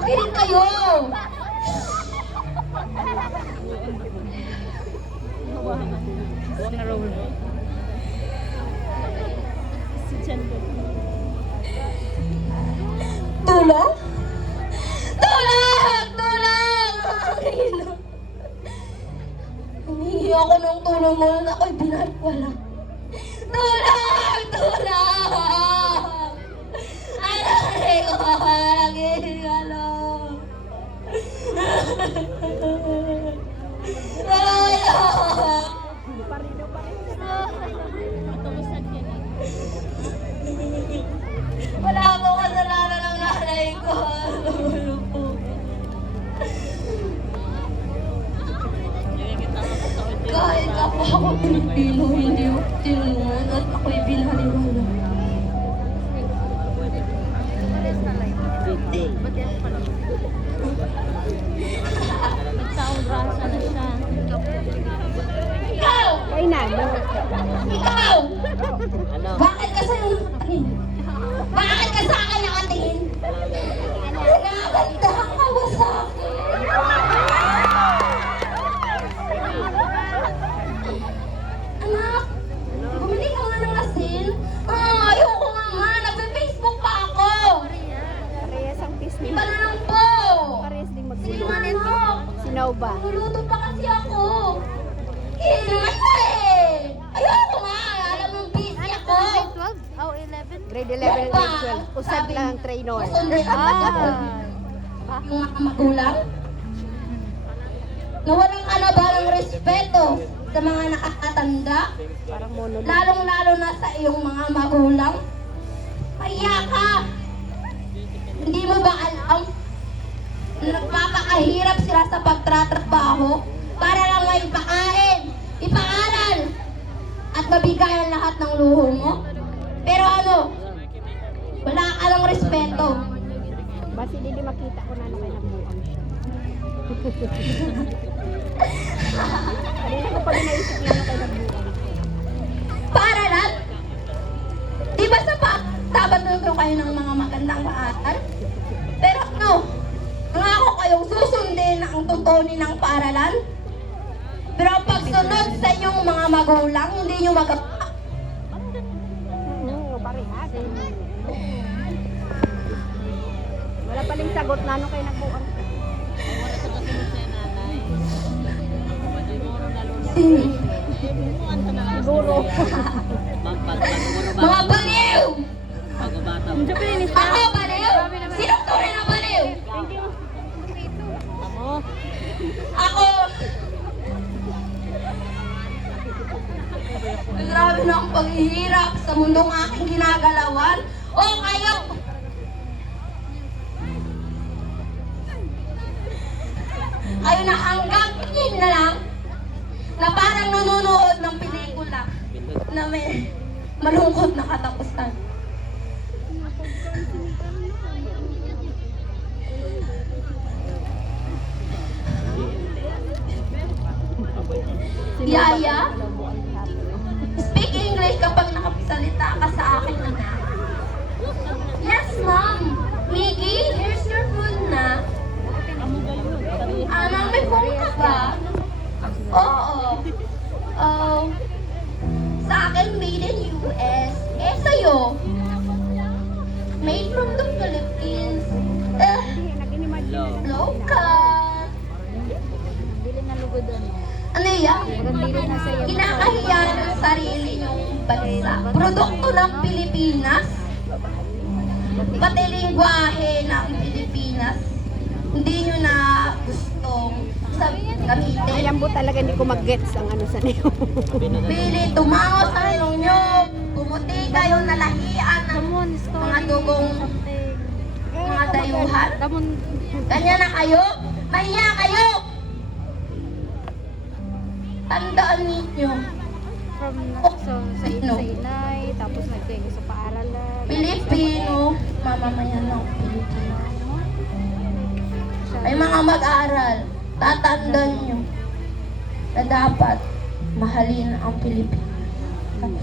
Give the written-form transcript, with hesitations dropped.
Makinig kayo! Tulong? Tulong! Tulong! Humingi ako ng tulong mo na ako'y binagwala. Tulong! Tulong! Aray ko! Nagigalo! Tulong! Wala akong kasalanan ng nanay ko. Tulong po. Kahit kapwa ako Pilipino, hindi ako tinulungan at ako'y binaliwala. Nagtaong-grasa na siya. Ikaw! Ay na, Ikaw! ano? Bakit ka sa'yo nakatingin? Bakit ka sa akin nakatingin? Nagaganda ka ba sa akin? Anak, bumili ka nga ng asin. Ayoko nga. Nagpe-Facebook pa ako. Parehas ang piece Iba niya. na lang po. Parehas din Sige magluto. anak. Sinaw ba? Nagluto pa kasi ako. Kinaman mo eh. Ayoko nga. Alam mo, busy ako. Grade 12? Oh, 11? Grade 11 and grade 12. Usad lang ang trainor. Susundin ako. Yung mga magulang. Nawalan ka na ba ng respeto sa mga nakakatanda? Parang monologue. Lalong-lalo na sa iyong mga magulang. Kaya ka! Hindi mo ba alam? Nagpapakahirap sila sa pagtatrabaho para lang may pakain, ipaaral, at mabigayan lahat ng luho mo. Pero ano? Wala ka ng respeto. Basi hindi makita ko na ano kayo nagbuang siya. Kanina ko pa naisip na ano kayo nagbuang. Paaralan? Di ba sa dapat nandun kayo ng mga magandang paaral? Pero ano? Nangako kayong susundin ang tutunin ng paaralan? Pero pagsunod sa inyong mga magulang, hindi nyo magawa. Oo, parehas. Wala pa rin sagot na ano kayo nagbuang. Siguro. Mga baliw! Japanese Ako baliw? Sinong tunay na baliw? Ako! Grabe na ang paghihirap sa mundong aking ginagalawan. O kayo! Kayo na hanggang tingin na lang na parang nanonood ng pelikula na may malungkot na katapusan. Yaya, speak English kapag nakasalita ka sa akin, anak. Yes, ma'am. Miggy, here's your food na. May phone ka ba? Oo. Sa akin, made in US. Sa'yo? Made from the Philippines. Local. Dili na lugod doon. Ano yan? Dili na sa iyo. Kinakahiya ng sarili niyong bansa. Produkto ng Pilipinas. Pati lingwahe ng Pilipinas. Hindi nyo na gustong gamitin. Alam mo talaga hindi ko mag-gets ang ano sa niyo. Pili, tumango sa ilong nyo. Pumuti kayo na lahian ng mga dugong mga dayuhan. Ganyan na kayo? Mahiya kayo! Tandaan ninyo. From so, sa No. inay, tapos nagtego sa paaralan. Pilipino, mamamayan ng Pilipino. Ay mga mag-aaral, tatandaan nyo na dapat mahalin ang Pilipinas.